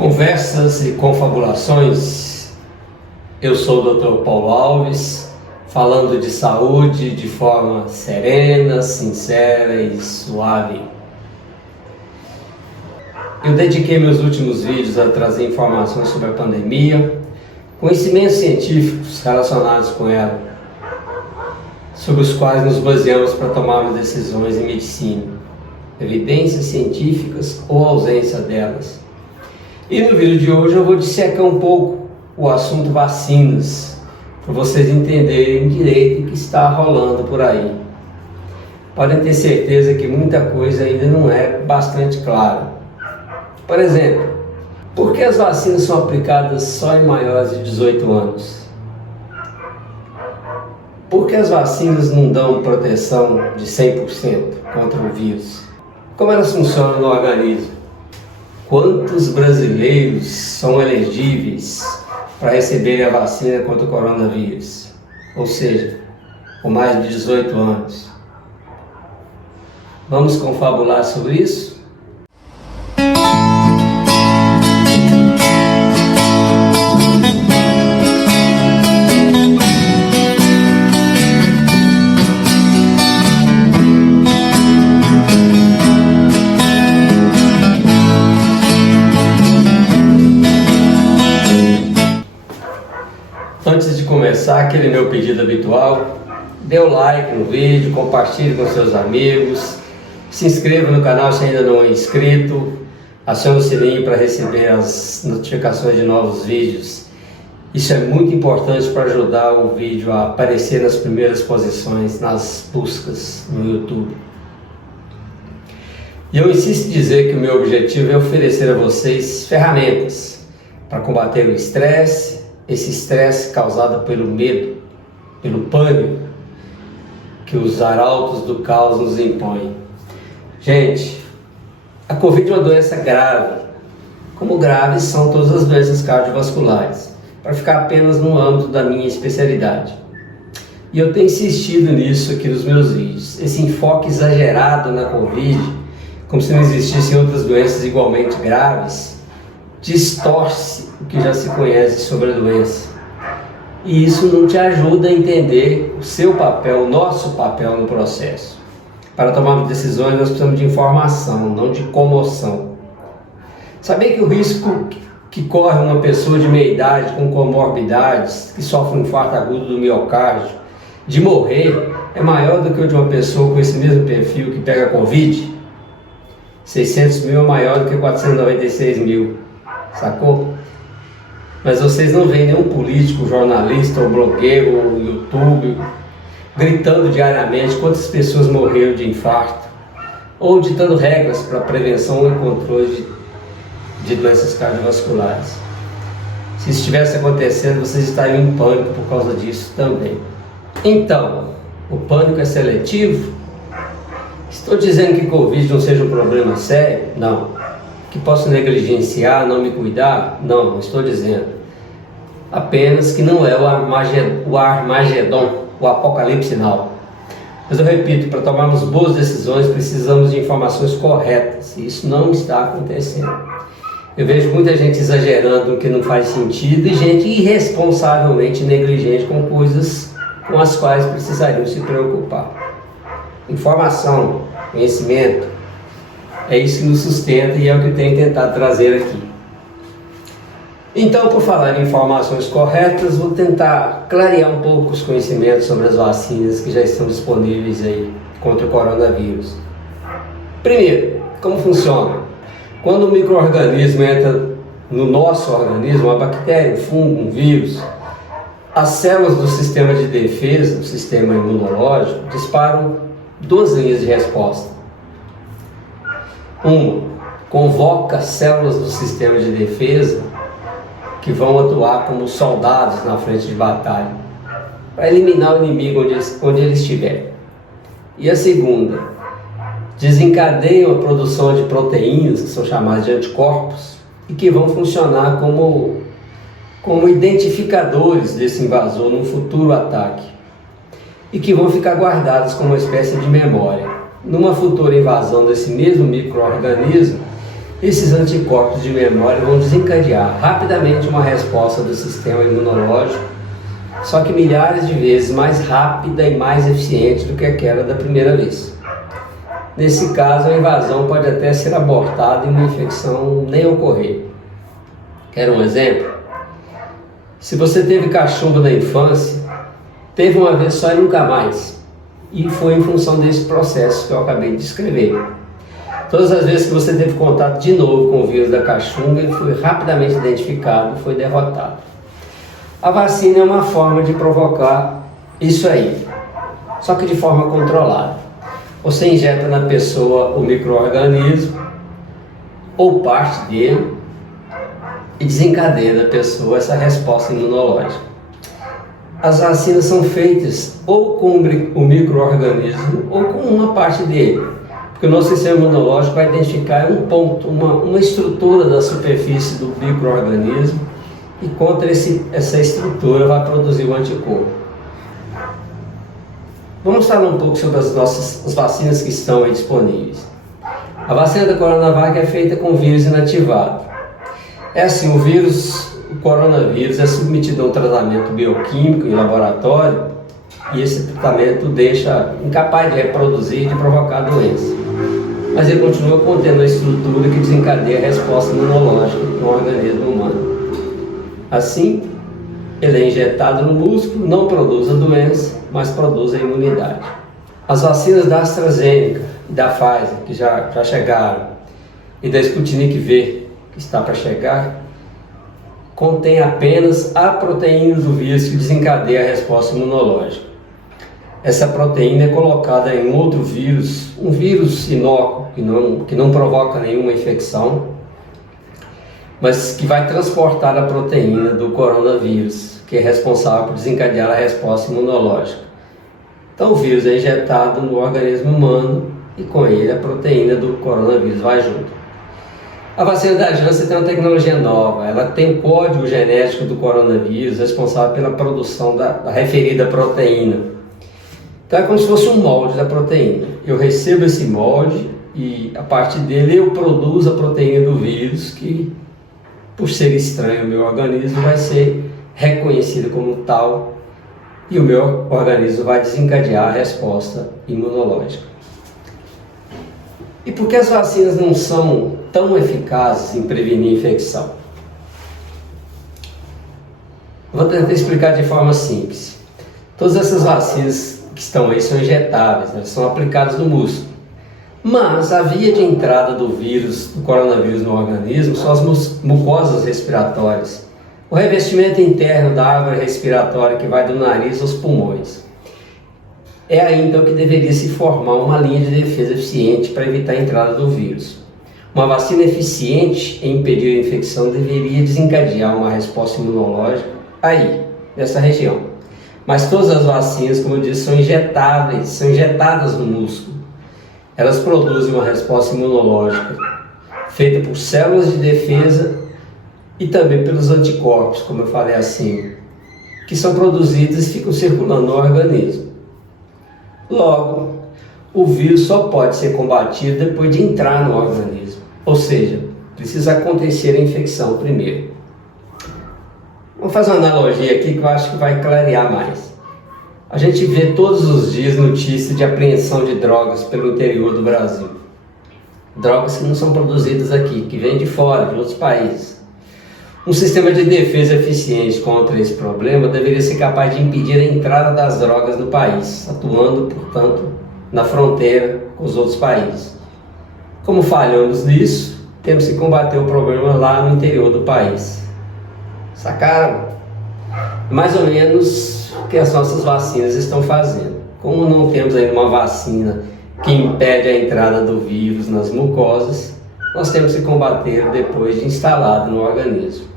Conversas e confabulações. Eu sou o Dr. Paulo Alves, falando de saúde de forma serena, sincera e suave. Eu dediquei meus últimos vídeos a trazer informações sobre a pandemia, conhecimentos científicos relacionados com ela, sobre os quais nos baseamos para tomarmos decisões em medicina, evidências científicas ou ausência delas. E no vídeo de hoje eu vou dissecar um pouco o assunto vacinas, para vocês entenderem direito o que está rolando por aí. Podem ter certeza que muita coisa ainda não é bastante clara. Por exemplo, por que as vacinas são aplicadas só em maiores de 18 anos? Por que as vacinas não dão proteção de 100% contra o vírus? Como elas funcionam no organismo? Quantos brasileiros são elegíveis para receberem a vacina contra o coronavírus? Ou seja, com mais de 18 anos. Vamos confabular sobre isso? Antes de começar, aquele meu pedido habitual, dê o like no vídeo, compartilhe com seus amigos, se inscreva no canal se ainda não é inscrito, acione o sininho para receber as notificações de novos vídeos. Isso é muito importante para ajudar o vídeo a aparecer nas primeiras posições nas buscas no YouTube. E eu insisto em dizer que o meu objetivo é oferecer a vocês ferramentas para combater o estresse, esse estresse causado pelo medo, pelo pânico que os arautos do caos nos impõem. Gente, a Covid é uma doença grave, como graves são todas as doenças cardiovasculares, para ficar apenas no âmbito da minha especialidade. E eu tenho insistido nisso aqui nos meus vídeos, esse enfoque exagerado na Covid, como se não existissem outras doenças igualmente graves, distorce o que já se conhece sobre a doença. E isso não te ajuda a entender o seu papel, o nosso papel no processo. Para tomarmos decisões nós precisamos de informação, não de comoção. Sabia que o risco que corre uma pessoa de meia idade com comorbidades, que sofre um infarto agudo do miocárdio, de morrer, é maior do que o de uma pessoa com esse mesmo perfil que pega Covid? 600 mil é maior do que 496 mil. Sacou? Mas vocês não veem nenhum político, jornalista, ou blogueiro, ou YouTube gritando diariamente quantas pessoas morreram de infarto, ou ditando regras para prevenção e controle de doenças cardiovasculares. Se isso estivesse acontecendo, vocês estariam em pânico por causa disso também. Então, o pânico é seletivo? Estou dizendo que Covid não seja um problema sério? Não. Que posso negligenciar, não me cuidar? Não, não estou dizendo. Apenas que não é o Armagedon, o apocalipse final. Mas eu repito, para tomarmos boas decisões precisamos de informações corretas, e isso não está acontecendo. Eu vejo muita gente exagerando no que não faz sentido e gente irresponsavelmente negligente com coisas com as quais precisariam se preocupar. Informação, conhecimento, é isso que nos sustenta e é o que eu tenho tentado trazer aqui. Então, por falar em informações corretas, vou tentar clarear um pouco os conhecimentos sobre as vacinas que já estão disponíveis aí contra o coronavírus. Primeiro, como funciona? Quando um micro-organismo entra no nosso organismo, uma bactéria, um fungo, um vírus, as células do sistema de defesa, o sistema imunológico, disparam duas linhas de resposta. Uma, convoca células do sistema de defesa que vão atuar como soldados na frente de batalha, para eliminar o inimigo onde ele estiver. E a segunda, desencadeiam a produção de proteínas, que são chamadas de anticorpos, e que vão funcionar como identificadores desse invasor num futuro ataque, e que vão ficar guardadas como uma espécie de memória. Numa futura invasão desse mesmo micro-organismo, esses anticorpos de memória vão desencadear rapidamente uma resposta do sistema imunológico, só que milhares de vezes mais rápida e mais eficiente do que aquela da primeira vez. Nesse caso, a invasão pode até ser abortada e uma infecção nem ocorrer. Quer um exemplo? Se você teve cachumba na infância, teve uma vez só e nunca mais. E foi em função desse processo que eu acabei de descrever. Todas as vezes que você teve contato de novo com o vírus da cachumba, ele foi rapidamente identificado e foi derrotado. A vacina é uma forma de provocar isso aí, só que de forma controlada. Você injeta na pessoa o micro-organismo ou parte dele e desencadeia na pessoa essa resposta imunológica. As vacinas são feitas ou com o micro-organismo ou com uma parte dele, porque o nosso sistema imunológico vai identificar um ponto, uma estrutura da superfície do micro-organismo e contra essa estrutura vai produzir o anticorpo. Vamos falar um pouco sobre as vacinas que estão aí disponíveis. A vacina da Coronavac é feita com vírus inativado. É assim, o coronavírus é submetido a um tratamento bioquímico em laboratório e esse tratamento deixa incapaz de reproduzir e de provocar a doença. Mas ele continua contendo a estrutura que desencadeia a resposta imunológica no organismo humano. Assim, ele é injetado no músculo, não produz a doença, mas produz a imunidade. As vacinas da AstraZeneca e da Pfizer, que já chegaram, e da Sputnik V, que está para chegar, contém apenas a proteína do vírus que desencadeia a resposta imunológica. Essa proteína é colocada em um outro vírus, um vírus inócuo, que não provoca nenhuma infecção, mas que vai transportar a proteína do coronavírus, que é responsável por desencadear a resposta imunológica. Então o vírus é injetado no organismo humano e com ele a proteína do coronavírus vai junto. A vacina da Janssen tem uma tecnologia nova, ela tem o código genético do coronavírus responsável pela produção da referida proteína. Então é como se fosse um molde da proteína. Eu recebo esse molde e a partir dele eu produzo a proteína do vírus que, por ser estranho ao meu organismo, vai ser reconhecida como tal e o meu organismo vai desencadear a resposta imunológica. E por que as vacinas não são tão eficazes em prevenir infecção? Vou tentar explicar de forma simples. Todas essas vacinas que estão aí são injetáveis, elas são aplicadas no músculo. Mas a via de entrada do vírus, do coronavírus no organismo, são as mucosas respiratórias. O revestimento interno da árvore respiratória que vai do nariz aos pulmões. É aí então que deveria se formar uma linha de defesa eficiente para evitar a entrada do vírus. Uma vacina eficiente em impedir a infecção deveria desencadear uma resposta imunológica aí, nessa região. Mas todas as vacinas, como eu disse, são injetáveis, são injetadas no músculo. Elas produzem uma resposta imunológica feita por células de defesa e também pelos anticorpos, como eu falei assim, que são produzidos e ficam circulando no organismo. Logo, o vírus só pode ser combatido depois de entrar no organismo, ou seja, precisa acontecer a infecção primeiro. Vamos fazer uma analogia aqui que eu acho que vai clarear mais. A gente vê todos os dias notícias de apreensão de drogas pelo interior do Brasil. Drogas que não são produzidas aqui, que vêm de fora, de outros países. Um sistema de defesa eficiente contra esse problema deveria ser capaz de impedir a entrada das drogas no país, atuando, portanto, na fronteira com os outros países. Como falhamos nisso, temos que combater o problema lá no interior do país. Sacaram? Mais ou menos o que as nossas vacinas estão fazendo. Como não temos ainda uma vacina que impede a entrada do vírus nas mucosas, nós temos que combater depois de instalado no organismo.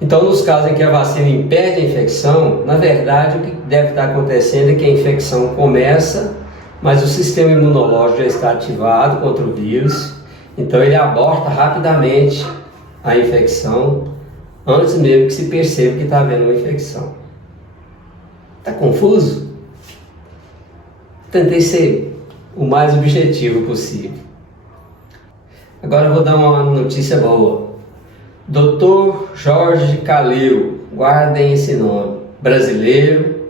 Então, nos casos em que a vacina impede a infecção, na verdade o que deve estar acontecendo é que a infecção começa, mas o sistema imunológico já está ativado contra o vírus, então ele aborta rapidamente a infecção antes mesmo que se perceba que está havendo uma infecção. Está confuso? Tentei ser o mais objetivo possível. Agora eu vou dar uma notícia boa. Dr. Jorge Calil, guardem esse nome, brasileiro,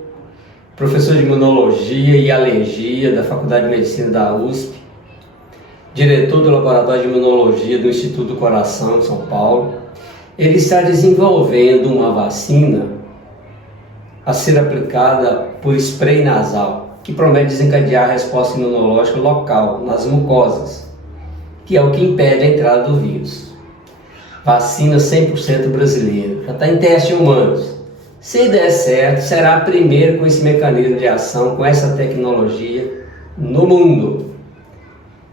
professor de imunologia e alergia da Faculdade de Medicina da USP, diretor do Laboratório de Imunologia do Instituto do Coração de São Paulo. Ele está desenvolvendo uma vacina a ser aplicada por spray nasal, que promete desencadear a resposta imunológica local nas mucosas, que é o que impede a entrada do vírus. Vacina 100% brasileira, já está em teste em humanos. Se der certo, será a primeira com esse mecanismo de ação, com essa tecnologia no mundo.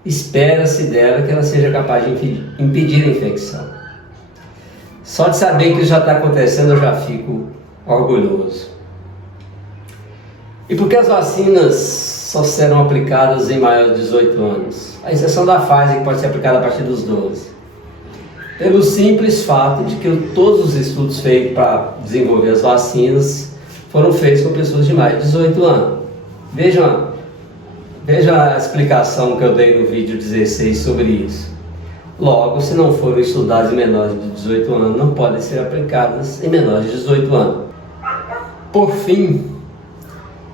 Espera-se dela que ela seja capaz de impedir a infecção. Só de saber que isso já está acontecendo, eu já fico orgulhoso. E por que as vacinas só serão aplicadas em maiores de 18 anos? A exceção da Pfizer, que pode ser aplicada a partir dos 12. Pelo simples fato de que todos os estudos feitos para desenvolver as vacinas foram feitos com pessoas de mais de 18 anos. Veja a explicação que eu dei no vídeo 16 sobre isso. Logo, se não forem estudadas em menores de 18 anos, não podem ser aplicadas em menores de 18 anos. Por fim,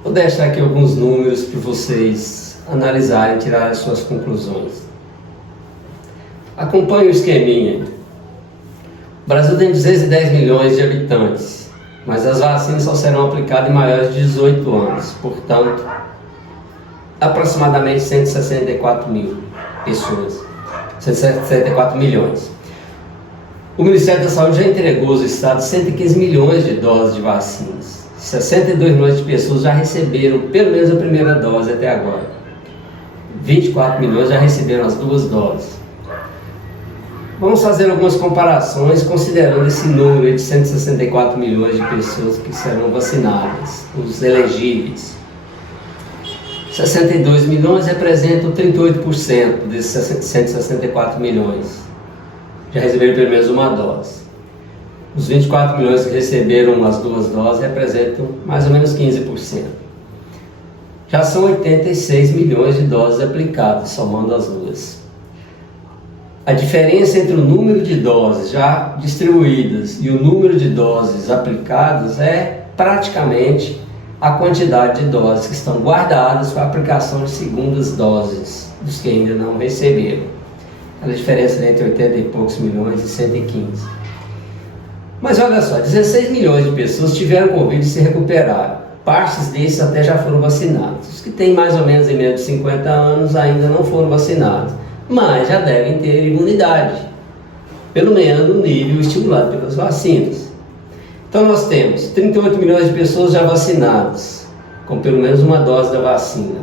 vou deixar aqui alguns números para vocês analisarem e tirarem as suas conclusões. Acompanhe o esqueminha. O Brasil tem 210 milhões de habitantes, mas as vacinas só serão aplicadas em maiores de 18 anos, portanto, aproximadamente 164 mil pessoas, 164 milhões. O Ministério da Saúde já entregou aos estados 115 milhões de doses de vacinas. 62 milhões de pessoas já receberam pelo menos a primeira dose até agora. 24 milhões já receberam as 2 doses. Vamos fazer algumas comparações considerando esse número de 164 milhões de pessoas que serão vacinadas, os elegíveis. 62 milhões representam 38% desses 164 milhões. Já receberam pelo menos uma dose. Os 24 milhões que receberam as 2 doses representam mais ou menos 15%. Já são 86 milhões de doses aplicadas, somando as duas. A diferença entre o número de doses já distribuídas e o número de doses aplicadas é praticamente a quantidade de doses que estão guardadas para a aplicação de segundas doses dos que ainda não receberam. A diferença é entre 80 e poucos milhões e 115. Mas olha só, 16 milhões de pessoas tiveram Covid e se recuperaram. Partes desses até já foram vacinados. Os que têm mais ou menos em menos de 50 anos ainda não foram vacinados, mas já devem ter imunidade, pelo menos no nível estimulado pelas vacinas. Então nós temos 38 milhões de pessoas já vacinadas, com pelo menos uma dose da vacina,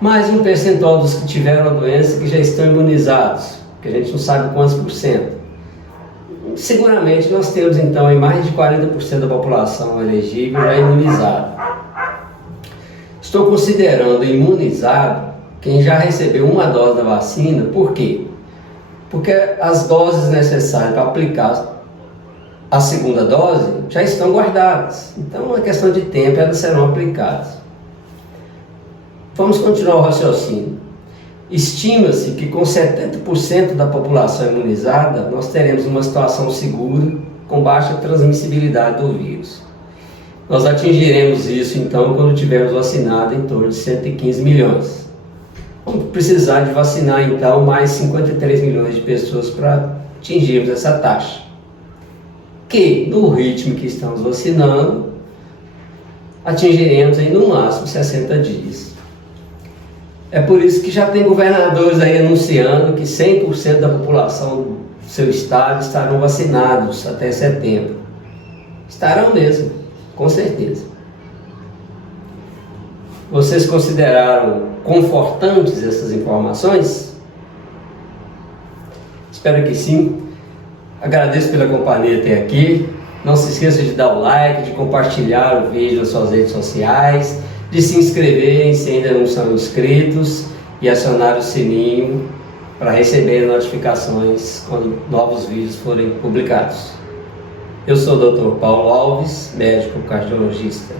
mais um percentual dos que tiveram a doença que já estão imunizados, que a gente não sabe quantos por cento. Seguramente nós temos então em mais de 40% da população elegível já imunizada. Estou considerando imunizado quem já recebeu uma dose da vacina. Por quê? Porque as doses necessárias para aplicar a segunda dose já estão guardadas. Então é questão de tempo, elas serão aplicadas. Vamos continuar o raciocínio. Estima-se que com 70% da população imunizada, nós teremos uma situação segura, com baixa transmissibilidade do vírus. Nós atingiremos isso então quando tivermos vacinado em torno de 115 milhões. Vamos precisar de vacinar então mais 53 milhões de pessoas para atingirmos essa taxa. Que no ritmo que estamos vacinando, atingiremos em no máximo 60 dias. É por isso que já tem governadores aí anunciando que 100% da população do seu estado estarão vacinados até setembro. Estarão mesmo, com certeza. Vocês consideraram confortantes essas informações? Espero que sim. Agradeço pela companhia até aqui. Não se esqueça de dar o like, de compartilhar o vídeo nas suas redes sociais, de se inscreverem se ainda não são inscritos e acionar o sininho para receber notificações quando novos vídeos forem publicados. Eu sou o Dr. Paulo Alves, médico cardiologista.